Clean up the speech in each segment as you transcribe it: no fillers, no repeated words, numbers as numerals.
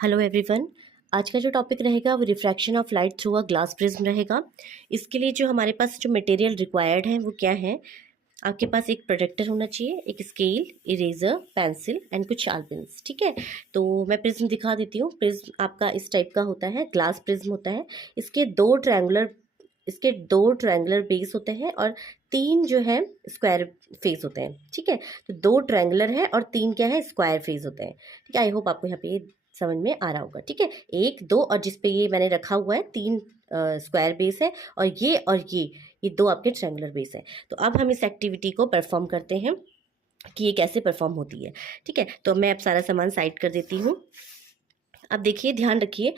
Hello everyone. आज का जो टॉपिक रहेगा वो refraction of light through a glass prism रहेगा। इसके लिए जो हमारे पास जो मटेरियल रिक्वायर्ड है वो क्या है। आपके पास एक प्रोजेक्टर होना चाहिए, एक स्केल, इरेजर, पेंसिल एंड कुछ शार्पनर्स। ठीक है, तो मैं प्रिज्म दिखा देती हूँ। प्रिज्म आपका इस टाइप का होता है, ग्लास प्रिज्म होता है। इसके दो ट्रायंगुलर बेस होते हैं और तीन जो है स्क्वायर फेस होते हैं। ठीक है, तो दो ट्रायंगुलर है और तीन क्या है, स्क्वायर फेस होते हैं। ठीक है, आई होप आपको यहाँ पे समझ में आ रहा होगा। ठीक है, एक दो और जिस पे ये मैंने रखा हुआ है तीन स्क्वायर बेस है और ये दो आपके ट्रायंगुलर बेस है। तो अब हम इस एक्टिविटी को परफॉर्म करते हैं कि ये कैसे परफॉर्म होती है। ठीक है, तो मैं अब सारा सामान साइड कर देती हूँ। अब देखिए, ध्यान रखिए,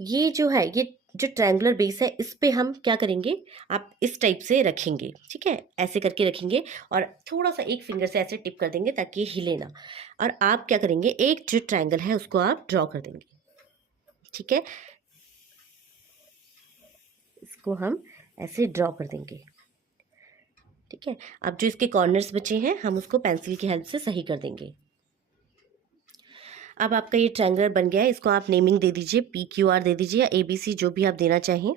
ये जो है, ये जो ट्रायंगुलर बेस है, इस पे हम क्या करेंगे, आप इस टाइप से रखेंगे। ठीक है, ऐसे करके रखेंगे और थोड़ा सा एक फिंगर से ऐसे टिप कर देंगे ताकि ये हिले ना। और आप क्या करेंगे, एक जो ट्रायंगल है उसको आप ड्रॉ कर देंगे। ठीक है, इसको हम ऐसे ड्रॉ कर देंगे। ठीक है, अब जो इसके कॉर्नर्स बचे हैं हम उसको पेंसिल की हेल्प से सही कर देंगे। अब आपका ये ट्रायंगल बन गया है, इसको आप नेमिंग दे दीजिए, PQR दे दीजिए या ABC, जो भी आप देना चाहें।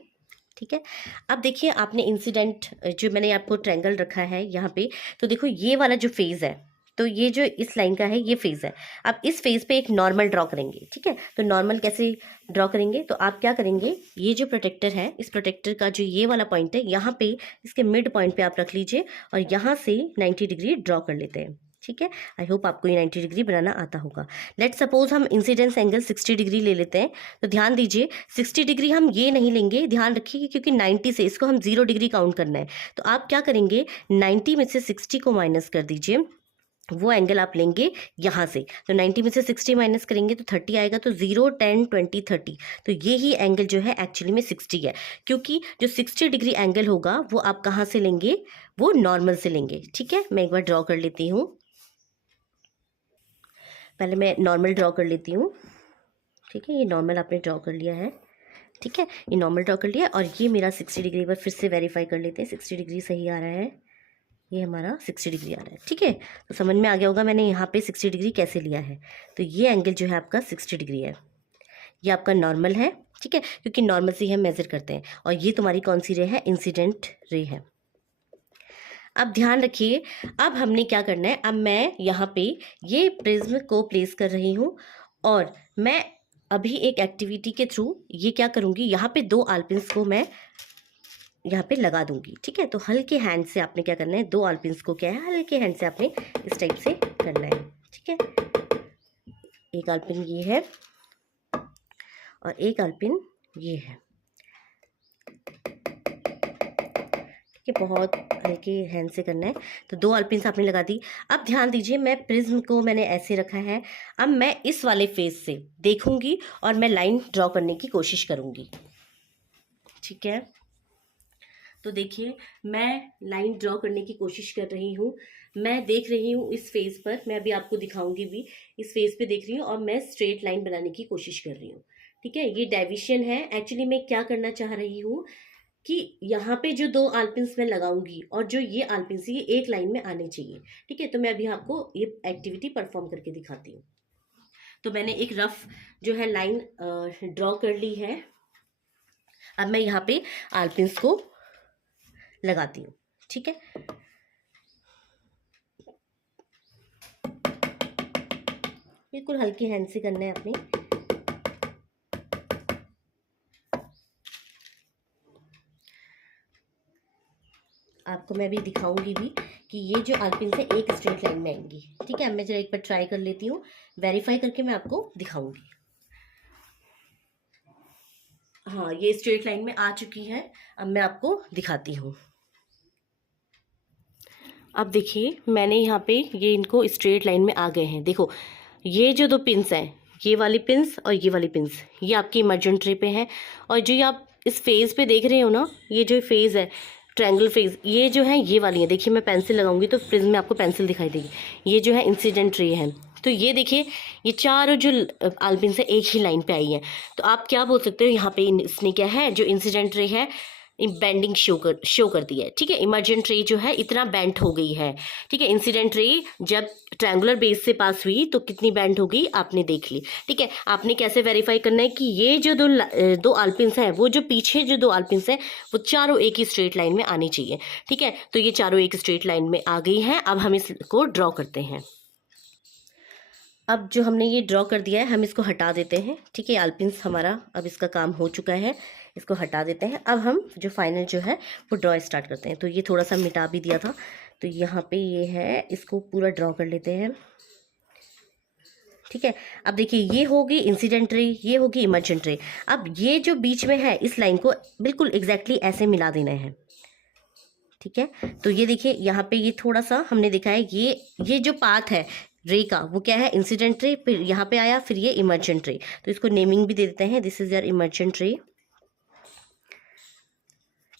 ठीक है, अब देखिए, आपने इंसिडेंट जो मैंने आपको ट्रायंगल रखा है यहाँ पे, तो देखो ये वाला जो फेज़ है, तो ये जो इस लाइन का है ये फेज़ है। अब इस फेज़ पे एक नॉर्मल ड्रॉ करेंगे। ठीक है, तो नॉर्मल कैसे ड्रॉ करेंगे, तो आप क्या करेंगे, ये जो प्रोटेक्टर है, इस प्रोटेक्टर का जो ये वाला पॉइंट है, यहाँ पे इसके मिड पॉइंट पे आप रख लीजिए और यहाँ से 90 डिग्री ड्रॉ कर लेते हैं। ठीक है, आई होप आपको ये 90 डिग्री बनाना आता होगा। लेट सपोज हम इंसिडेंस एंगल 60 डिग्री ले लेते हैं। तो ध्यान दीजिए, 60 डिग्री हम ये नहीं लेंगे, ध्यान रखिए, क्योंकि 90 से इसको हम 0 डिग्री काउंट करना है। तो आप क्या करेंगे, 90 में से 60 को माइनस कर दीजिए, वो एंगल आप लेंगे यहाँ से। तो 90 में से 60 माइनस करेंगे तो 30 आएगा। तो 0, 10, 20, 30, तो ये ही एंगल जो है एक्चुअली में 60 है, क्योंकि जो 60 डिग्री एंगल होगा वो आप कहाँ से लेंगे, वो नॉर्मल से लेंगे। ठीक है, मैं एक बार ड्रॉ कर लेती हूँ। पहले मैं नॉर्मल ड्रॉ कर लेती हूँ। ठीक है, ये नॉर्मल आपने ड्रॉ कर लिया है। ठीक है, ये नॉर्मल ड्रॉ कर लिया और ये मेरा 60 डिग्री पर फिर से वेरीफाई कर लेते हैं। 60 डिग्री सही आ रहा है, ये हमारा 60 डिग्री आ रहा है। ठीक है, तो समझ में आ गया होगा मैंने यहाँ पे 60 डिग्री कैसे लिया है। तो ये एंगल जो है आपका 60 डिग्री है, ये आपका नॉर्मल है। ठीक है, क्योंकि नॉर्मल से ही हम मेज़र करते हैं। और ये तुम्हारी कौन सी रे है, इंसिडेंट रे है। अब ध्यान रखिए, अब हमने क्या करना है, अब मैं यहाँ पे ये प्रिज्म को प्लेस कर रही हूँ और मैं अभी एक एक्टिविटी के थ्रू ये क्या करूँगी, यहाँ पे दो आलपिन्स को मैं यहाँ पे लगा दूंगी। ठीक है, तो हल्के हैंड से आपने क्या करना है, दो आलपिन्स को क्या है, हल्के हैंड से आपने इस टाइप से करना है। ठीक है, एक आलपिन ये है और एक आलपिन ये है। ठीक है, बहुत हल्के हैंड से करना है। तो दो आलपिन्स आपने लगा दी। अब ध्यान दीजिए, मैं प्रिज्म को मैंने ऐसे रखा है। अब मैं इस वाले फेस से देखूंगी और मैं लाइन ड्रॉ करने की कोशिश करूंगी। ठीक है, तो देखिए, मैं लाइन ड्रॉ करने की कोशिश कर रही हूँ। मैं देख रही हूँ इस फेस पर, मैं अभी आपको दिखाऊंगी भी, इस फेस पे देख रही हूँ और मैं स्ट्रेट लाइन बनाने की कोशिश कर रही हूँ। ठीक है, ये डेविएशन है। एक्चुअली मैं क्या करना चाह रही हूँ कि यहाँ पे जो दो आलपिन्स मैं लगाऊंगी और जो ये आलपिन्स ये एक लाइन में आने चाहिए। ठीक है, तो मैं अभी आपको ये एक्टिविटी परफॉर्म करके दिखाती हूँ। तो मैंने एक रफ जो है लाइन ड्रॉ कर ली है। अब मैं यहाँ पे आलपिन्स को लगाती हूँ। ठीक है, बिल्कुल हल्के हैंड से करना है अपने। आपको मैं अभी दिखाऊंगी भी कि ये जो आलपिन से एक स्ट्रेट लाइन में आएंगी। ठीक है, अब मैं जरा एक बार ट्राई कर लेती हूँ, वेरीफाई करके मैं आपको दिखाऊंगी। हाँ, ये स्ट्रेट लाइन में आ चुकी है। अब मैं आपको दिखाती हूँ। अब देखिए, मैंने यहाँ पे ये इनको स्ट्रेट लाइन में आ गए हैं। देखो, ये जो दो पिंस हैं, ये वाली पिंस और ये वाली पिंस, ये आपकी इमर्जेंट रे पे हैं। और जो ये आप इस फेज पे देख रहे हो ना, ये जो फेज है, ट्रायंगल फेज, ये जो है ये वाली है। देखिए, मैं पेंसिल लगाऊंगी तो प्रिज्म में आपको पेंसिल दिखाई देगी। ये जो है इंसिडेंट रे है। तो ये देखिए, ये चारों जो आलपिन से एक ही लाइन पे आई है। तो आप क्या बोल सकते हो, यहाँ पे इसने क्या है, जो इंसिडेंट रे है, बेंडिंग शो करती है, ठीक है। इमर्जेंट रे जो है इतना बेंट हो गई है, ठीक है। इंसिडेंट रे जब ट्रायंगुलर बेस से पास हुई तो कितनी बेंट हो गई आपने देख ली, ठीक है। आपने कैसे वेरीफाई करना है कि ये जो दो आलपिन्स हैं, वो जो पीछे जो दो आलपिन्स हैं वो चारों एक ही स्ट्रेट लाइन में आनी चाहिए, ठीक है। तो ये चारों एक स्ट्रेट लाइन में आ गई हैं। अब हम इसको ड्रॉ करते हैं। अब जो हमने ये ड्रॉ कर दिया है हम इसको हटा देते हैं, ठीक है। आलपिन्स हमारा अब इसका काम हो चुका है, इसको हटा देते हैं। अब हम जो फाइनल जो है वो ड्रॉ स्टार्ट करते हैं। तो ये थोड़ा सा मिटा भी दिया था, तो यहाँ पे ये है, इसको पूरा ड्रॉ कर लेते हैं, ठीक है। अब देखिए ये होगी इंसिडेंट रे, ये होगी इमर्जेंट रे। अब ये जो बीच में है इस लाइन को बिल्कुल एग्जैक्टली ऐसे मिला देना है, ठीक है। तो ये देखिए यहाँ पे ये थोड़ा सा हमने देखा है, ये जो पाथ है रे का वो क्या है, इंसिडेंट रे, फिर यहाँ पे आया, फिर ये इमर्जेंट रे। तो इसको नेमिंग भी दे देते हैं, दिस इज योर इमर्जेंट रे,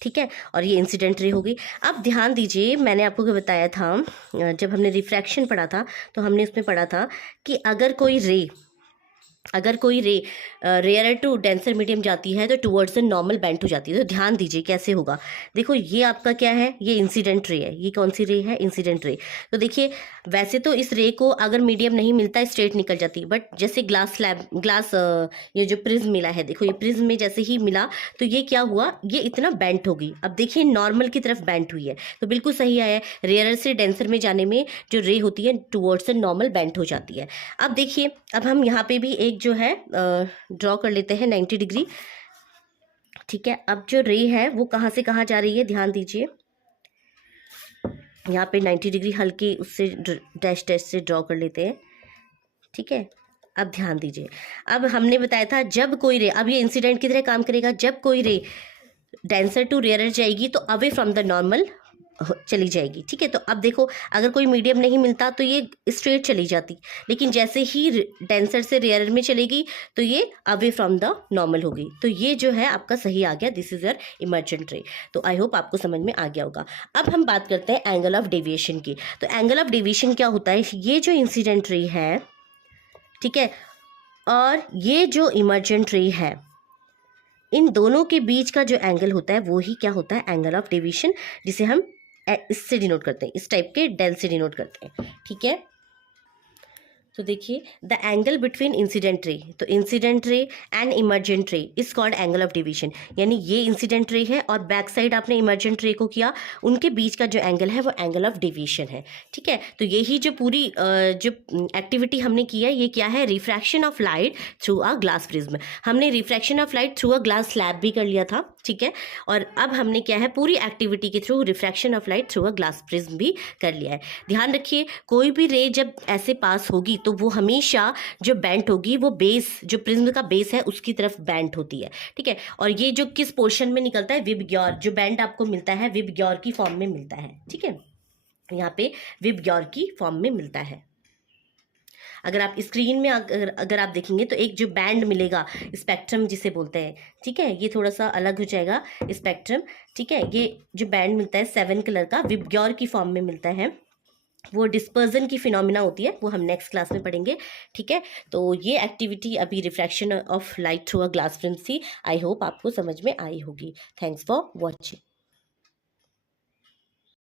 ठीक है। और ये इंसिडेंट रे हो गई। अब ध्यान दीजिए, मैंने आपको क्या बताया था, जब हमने रिफ्रैक्शन पढ़ा था तो हमने उसमें पढ़ा था कि अगर कोई रे रेयर टू डेंसर मीडियम जाती है तो टुवर्ड्स द नॉर्मल बेंट हो जाती है। तो ध्यान दीजिए कैसे होगा। देखो ये आपका क्या है, ये इंसिडेंट रे है। ये कौन सी रे है, इंसिडेंट रे। तो देखिए वैसे तो इस रे को अगर मीडियम नहीं मिलता स्ट्रेट निकल जाती, बट जैसे ये जो प्रिज्म मिला है, देखो ये प्रिज्म में जैसे ही मिला तो ये क्या हुआ, ये इतना बेंट हो गई। अब देखिए नॉर्मल की तरफ बेंट हुई है, तो बिल्कुल सही आया है। रेयर से डेंसर में जाने में जो रे होती है टुवर्ड्स द नॉर्मल बेंट हो जाती है। अब देखिए, अब हम यहाँ पे भी एक जो है ड्रॉ कर लेते हैं 90 डिग्री, ठीक है। अब जो रे है वो कहाँ से कहाँ जा रही है, ध्यान दीजिए। यहाँ पे 90 डिग्री हल्की उससे डैश डैश से ड्रॉ कर लेते हैं, ठीक है। अब ध्यान दीजिए, अब हमने बताया था जब कोई रे, अब ये इंसिडेंट की तरह काम करेगा, जब कोई रे डेंसर टू रेयर जाएगी तो अवे फ्रॉम द नॉर्मल चली जाएगी, ठीक है। तो अब देखो अगर कोई मीडियम नहीं मिलता तो ये स्ट्रेट चली जाती, लेकिन जैसे ही डेंसर से रेयर में चलेगी तो ये अवे फ्रॉम द नॉर्मल हो गई। तो ये जो है आपका सही आ गया, दिस इज योर इमर्जेंट रे। तो आई होप आपको समझ में आ गया होगा। अब हम बात करते हैं एंगल ऑफ डेविएशन की। तो एंगल ऑफ डेविएशन क्या होता है, ये जो इंसिडेंट रे है, ठीक है, और ये जो इमर्जेंट रे है, इन दोनों के बीच का जो एंगल होता है वो ही क्या होता है, एंगल ऑफ डेविएशन, जिसे हम इससे डिनोट करते हैं, इस टाइप के डेल से डिनोट करते हैं, ठीक है। तो देखिए the angle between incident ray, तो इंसिडेंट रे एंड इमर्जेंट रे is called angle of deviation. यानी ये इंसिडेंट रे है और बैक साइड आपने इमर्जेंट रे को किया, उनके बीच का जो एंगल है वो एंगल ऑफ डेविएशन है, ठीक है। तो यही जो पूरी जो एक्टिविटी हमने की है, ये क्या है, refraction of light through a glass prism. हमने refraction of light through a glass slab भी कर लिया था, ठीक है। और अब हमने क्या है, पूरी एक्टिविटी के through refraction of light through a glass prism भी कर लिया है। ध्यान रखिए कोई भी रे जब ऐसे पास होगी तो वो हमेशा जो बेंट होगी वो बेस, जो प्रिज्म का बेस है उसकी तरफ बेंट होती है, ठीक है। और ये जो किस पोर्शन में निकलता है, विबग्योर, जो बेंट आपको मिलता है विबग्योर की फॉर्म में मिलता है, ठीक है। यहाँ पे विबग्योर की फॉर्म में मिलता है। अगर आप स्क्रीन में अगर आप देखेंगे तो एक जो बैंड मिलेगा, स्पेक्ट्रम जिसे बोलते हैं, ठीक है, ये थोड़ा सा अलग हो जाएगा स्पेक्ट्रम, ठीक है। ये जो बैंड मिलता है 7 कलर का, विबग्योर की फॉर्म में मिलता है, वो डिस्पर्जन की फिनोमिना होती है, वो हम नेक्स्ट क्लास में पढ़ेंगे, ठीक है। तो ये एक्टिविटी अभी refraction of light through a glass prism थी। आई होप आपको समझ में आई होगी। Thanks for watching.